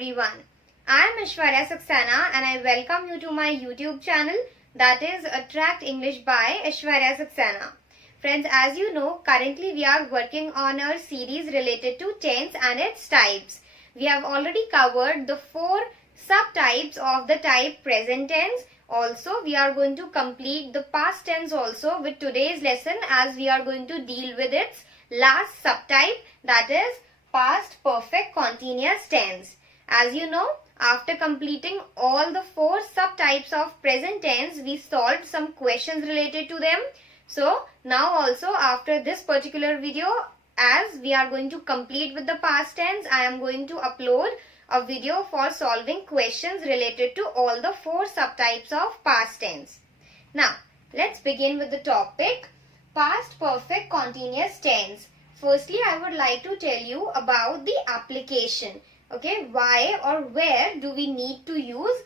everyone. I am Aishwarya Saxena and I welcome you to my YouTube channel, that is Attract English by Aishwarya Saxena. Friends, as you know, currently we are working on a series related to tense and its types. We have already covered the 4 subtypes of the type present tense. Also, we are going to complete the past tense also with today's lesson, as we are going to deal with its last subtype, that is past perfect continuous tense. As you know, after completing all the 4 subtypes of present tense, we solved some questions related to them. So now also after this particular video, as we are going to complete with the past tense, I am going to upload a video for solving questions related to all the 4 subtypes of past tense. Now let's begin with the topic past perfect continuous tense. Firstly, I would like to tell you about the application. Okay, why or where do we need to use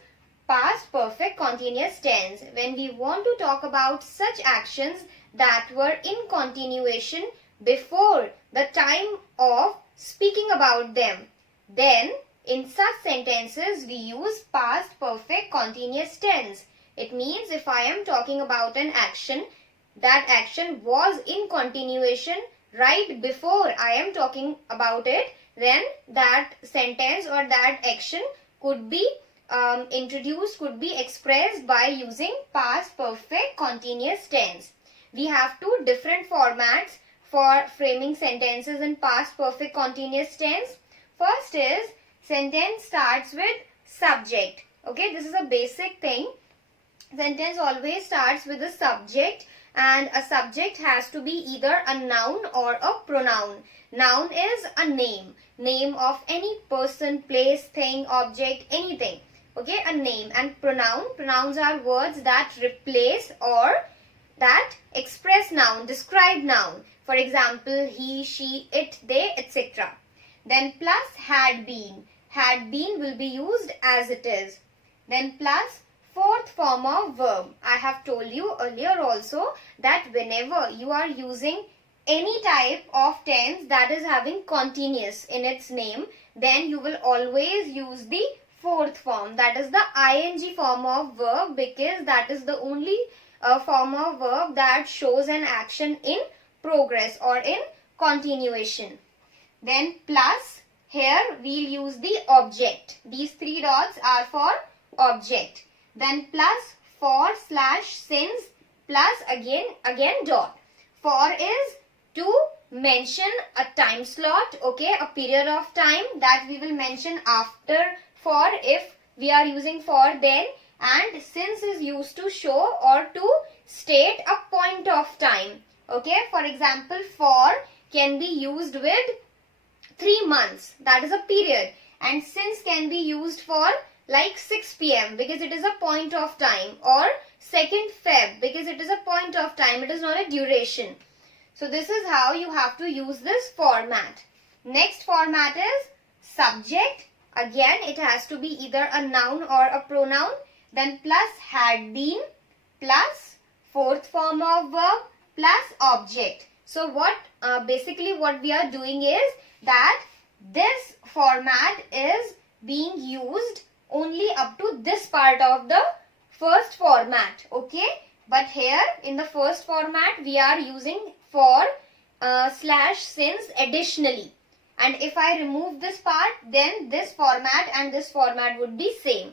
past perfect continuous tense when we want to talk about such actions that were in continuation before the time of speaking about them? Then in such sentences we use past perfect continuous tense. It means if I am talking about an action, that action was in continuation right before I am talking about it, then that sentence or that action could be introduced, could be expressed by using past perfect continuous tense. We have 2 different formats for framing sentences in past perfect continuous tense. First is sentence starts with subject. Okay, this is a basic thing. Sentence always starts with a subject, and a subject has to be either a noun or a pronoun. Noun is a name of any person, place, thing, object, anything. Okay, a name. And pronouns are words that replace or that express noun, describe noun. For example, he, she, it, they, etc. Then plus had been. Had been will be used as it is. Then plus 4th form of verb. I have told you earlier also that whenever you are using any type of tense that is having continuous in its name, then you will always use the 4th form, that is the ing form of verb, because that is the only form of verb that shows an action in progress or in continuation. Then plus, here we'll use the object. These 3 dots are for object. Then plus, for, slash, since, plus again dot. For is to mention a time slot, okay, a period of time that we will mention after for if we are using for then, and since is used to show or to state a point of time. Okay, for example, for can be used with 3 months, that is a period, and since can be used for like 6 p.m. because it is a point of time, or 2nd Feb because it is a point of time, it is not a duration. So this is how you have to use this format. Next format is subject. Again, it has to be either a noun or a pronoun. Then plus had been, plus 4th form of verb, plus object. So basically what we are doing is that this format is being used only up to this part of the first format, okay? But here in the first format we are using for slash since additionally, and if I remove this part, then this format and this format would be same.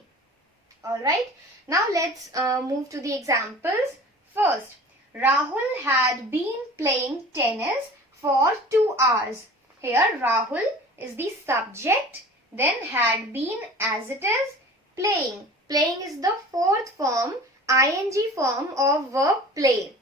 Alright, now let's move to the examples. First, Rahul had been playing tennis for 2 hours. Here Rahul is the subject, then had been as it is, playing. Playing is the 4th form, ing form of verb play.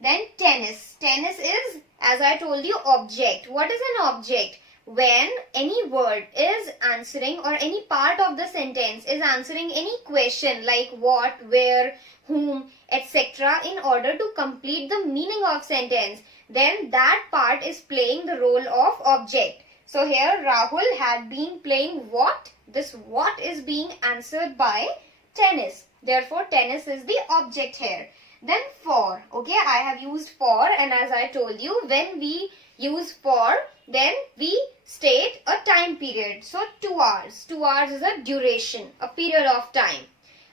Then tennis. Tennis is, as I told you, object. What is an object? When any word is answering or any part of the sentence is answering any question like what, where, whom, etc. in order to complete the meaning of sentence, then that part is playing the role of object. So here Rahul had been playing what? This what is being answered by tennis. Therefore tennis is the object here. Then for. Okay, I have used for, and as I told you, when we use for, then we state a time period. So 2 hours. 2 hours is a duration, a period of time.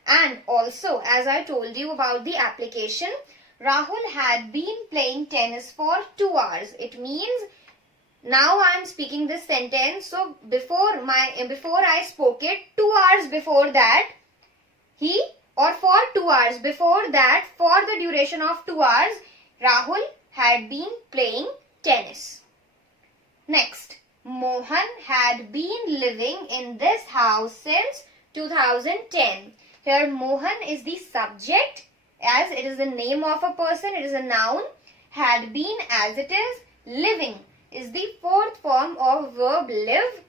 And also, as I told you about the application, Rahul had been playing tennis for 2 hours. It means now I am speaking this sentence. So before I spoke it, 2 hours before that, for 2 hours before that, for the duration of 2 hours, Rahul had been playing tennis. Next, Mohan had been living in this house since 2010. Here Mohan is the subject, as it is the name of a person, it is a noun. Had been, as it is. Living is the fourth form of verb live.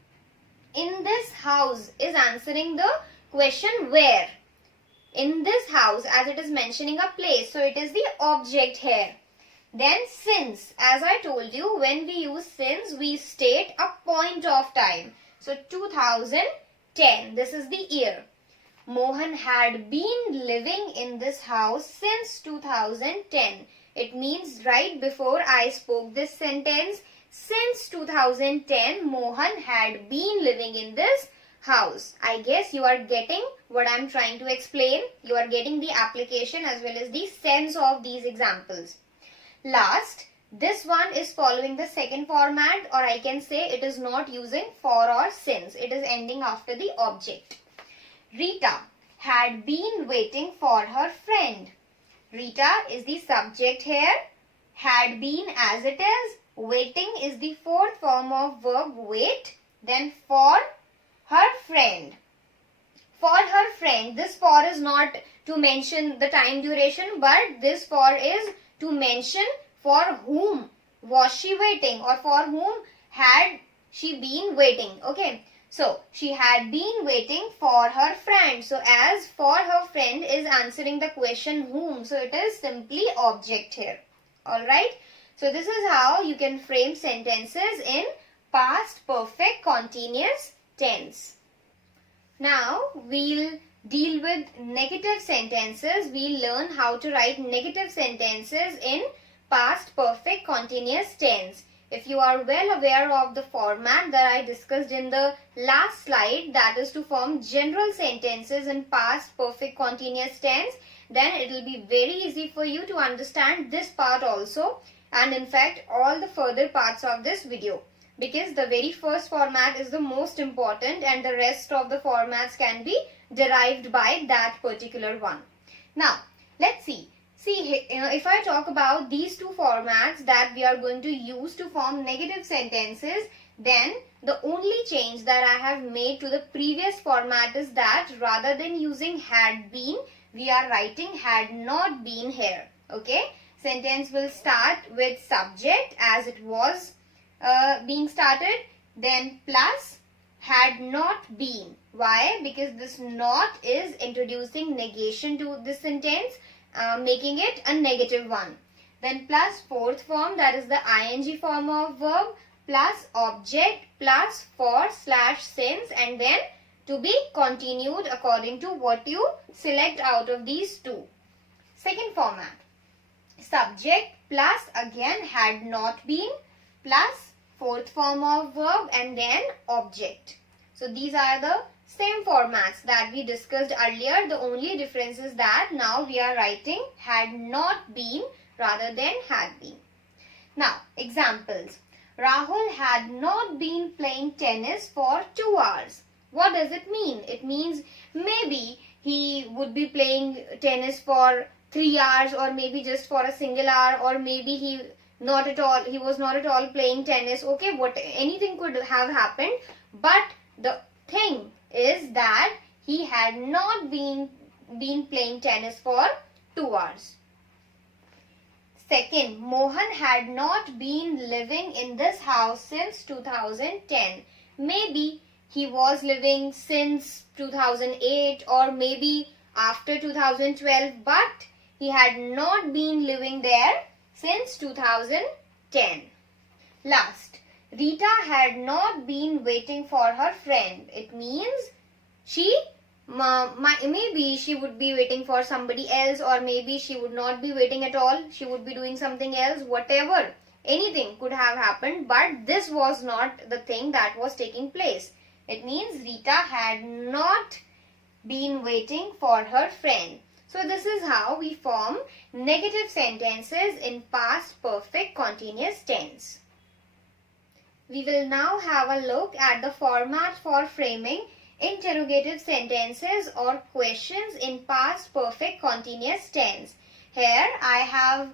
In this house is answering the question where. In this house, as it is mentioning a place, so it is the object here. Then since, as I told you, when we use since, we state a point of time. So 2010, this is the year. Mohan had been living in this house since 2010. It means right before I spoke this sentence, since 2010, Mohan had been living in this house. I guess you are getting what I am trying to explain. You are getting the application as well as the sense of these examples. Last, this one is following the second format, or I can say it is not using for or since. It is ending after the object. Rita had been waiting for her friend. Rita is the subject here. Had been, as it is. Waiting is the fourth form of verb wait. Then for her friend. For her friend. This for is not to mention the time duration, but this for is to mention for whom was she waiting, or for whom had she been waiting. Okay. So, she had been waiting for her friend. So, as for her friend is answering the question whom. So, it is simply object here. Alright. So, this is how you can frame sentences in past perfect continuous tense. Now, we'll deal with negative sentences. We'll learn how to write negative sentences in past perfect continuous tense. If you are well aware of the format that I discussed in the last slide, that is to form general sentences in past perfect continuous tense, then it will be very easy for you to understand this part also, and in fact all the further parts of this video, because the very first format is the most important and the rest of the formats can be derived by that particular one. Now, let's see. See, if I talk about these two formats that we are going to use to form negative sentences, then the only change that I have made to the previous format is that rather than using had been, we are writing had not been here. Okay? Sentence will start with subject as it was being started, then plus had not been. Why? Because this not is introducing negation to this sentence, making it a negative one. Then plus fourth form, that is the ing form of verb, plus object, plus for / since, and then to be continued according to what you select out of these two. Second format, subject plus again had not been, plus fourth form of verb, and then object. So these are the same formats that we discussed earlier. The only difference is that now we are writing had not been rather than had been. Now, examples. Rahul had not been playing tennis for 2 hours. What does it mean? It means maybe he would be playing tennis for 3 hours, or maybe just for a single hour, or maybe he was not at all playing tennis. Okay, anything could have happened, but the thing is that he had not been playing tennis for 2 hours. Second, Mohan had not been living in this house since 2010. Maybe he was living since 2008 or maybe after 2012, but he had not been living there since 2010. Last, Rita had not been waiting for her friend. It means maybe she would be waiting for somebody else, or maybe she would not be waiting at all. She would be doing something else. Whatever Anything could have happened, but this was not the thing that was taking place. It means Rita had not been waiting for her friend. So this is how we form negative sentences in past perfect continuous tense. We will now have a look at the format for framing interrogative sentences or questions in past perfect continuous tense. Here I have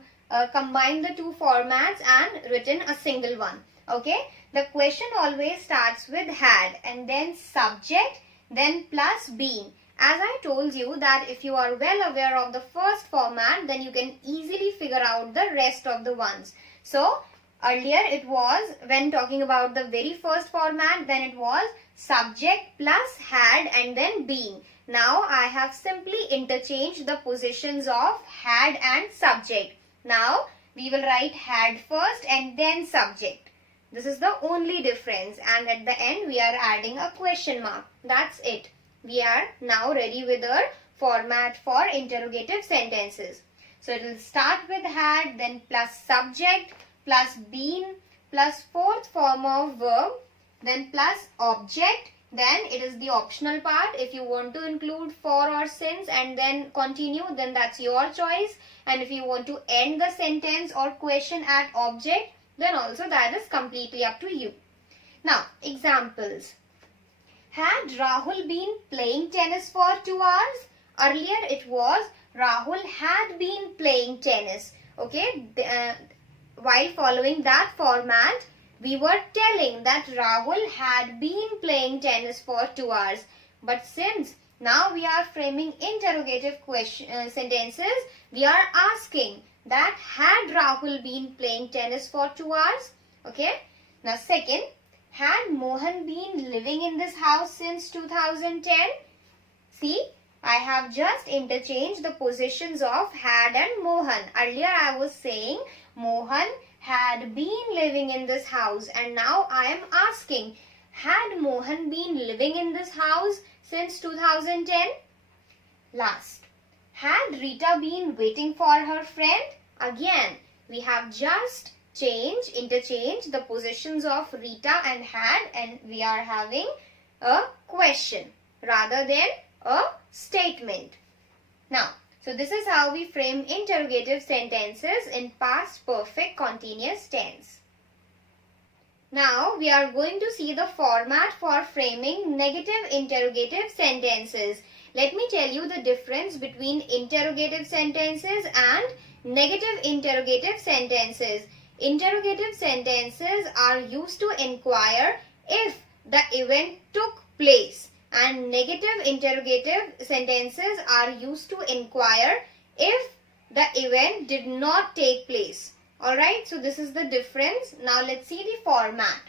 combined the two formats and written a single one. Okay, the question always starts with had and then subject, then plus been. As I told you that if you are well aware of the first format, then you can easily figure out the rest of the ones. So earlier it was, when talking about the very first format, then it was subject plus had and then been. Now I have simply interchanged the positions of had and subject. Now we will write had first and then subject. This is the only difference, and at the end we are adding a question mark. That's it. We are now ready with our format for interrogative sentences. So it will start with had, then plus subject, plus been, plus fourth form of verb, then plus object. Then it is the optional part. If you want to include for or since and then continue, then that's your choice. And if you want to end the sentence or question at object, then also that is completely up to you. Now, examples. Had Rahul been playing tennis for 2 hours? Earlier it was Rahul had been playing tennis. Okay, while following that format, we were telling that Rahul had been playing tennis for 2 hours. But since now we are framing interrogative sentences, we are asking that had Rahul been playing tennis for 2 hours? Okay. Now second, had Mohan been living in this house since 2010? See, I have just interchanged the positions of had and Mohan. Earlier I was saying Mohan had been living in this house, and now I am asking, had Mohan been living in this house since 2010? Last, had Rita been waiting for her friend? Again, we have just interchanged the positions of Rita and had, and we are having a question rather than a statement. Now, so this is how we frame interrogative sentences in past perfect continuous tense. Now we are going to see the format for framing negative interrogative sentences. Let me tell you the difference between interrogative sentences and negative interrogative sentences. Interrogative sentences are used to inquire if the event took place, and negative interrogative sentences are used to inquire if the event did not take place. Alright, so this is the difference. Now let's see the format.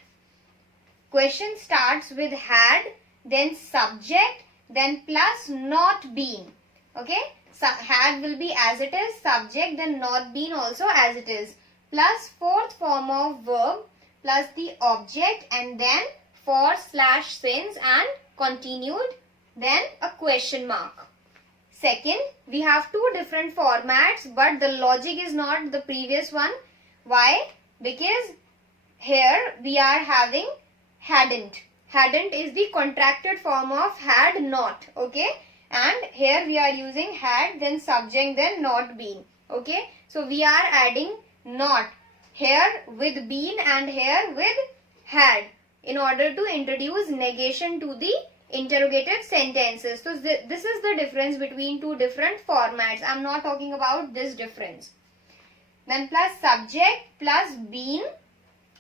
Question starts with had, then subject, then plus not been. Okay, so had will be as it is, subject, then not been also as it is, plus fourth form of verb, plus the object, and then for/since and continued, then a question mark. Second, we have two different formats, but the logic is not the previous one. Why? Because here we are having hadn't. Hadn't is the contracted form of had not. Okay, and here we are using had, then subject, then not been. Okay, so we are adding not here with been and here with had in order to introduce negation to the interrogative sentences. So this is the difference between two different formats. I am not talking about this difference. Then plus subject plus been.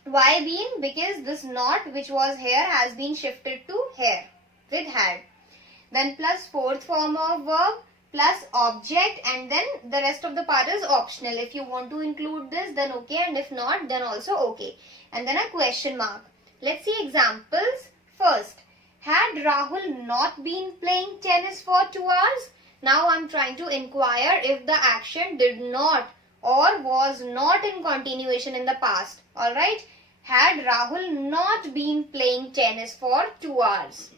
Why been? Because this not which was here has been shifted to here with had. Then plus fourth form of verb plus object, and then the rest of the part is optional. If you want to include this, then okay, and if not, then also okay. And then a question mark. Let's see examples. First, had Rahul not been playing tennis for 2 hours? Now I'm trying to inquire if the action did not or was not in continuation in the past. Alright, had Rahul not been playing tennis for 2 hours?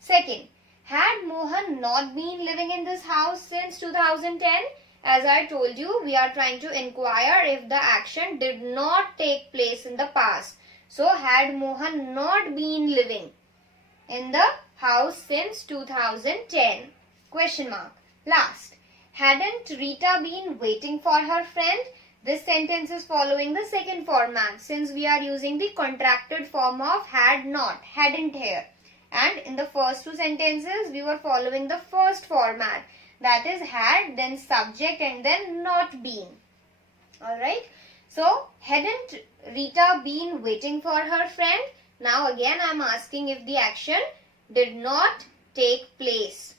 Second, had Mohan not been living in this house since 2010? as I told you, we are trying to inquire if the action did not take place in the past. So, had Mohan not been living in the house since 2010? Question mark. Last. Hadn't Rita been waiting for her friend? This sentence is following the second format since we are using the contracted form of had not, hadn't here. And in the first two sentences, we were following the first format. That is had, then subject and then not been. Alright. So, hadn't Rita been waiting for her friend? Now again I am asking if the action did not take place.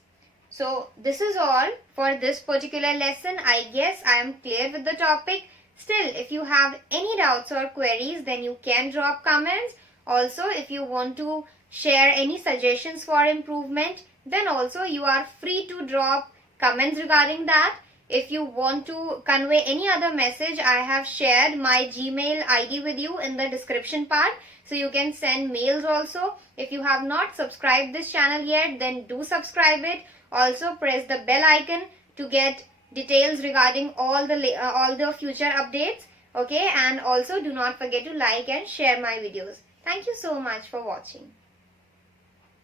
So, this is all for this particular lesson. I guess I am clear with the topic. Still, if you have any doubts or queries, then you can drop comments. Also, if you want to share any suggestions for improvement, then also you are free to drop comments regarding that. If you want to convey any other message, I have shared my Gmail ID with you in the description part. So you can send mails also. If you have not subscribed this channel yet, then do subscribe it. Also press the bell icon to get details regarding all the future updates. Okay, and also do not forget to like and share my videos. Thank you so much for watching.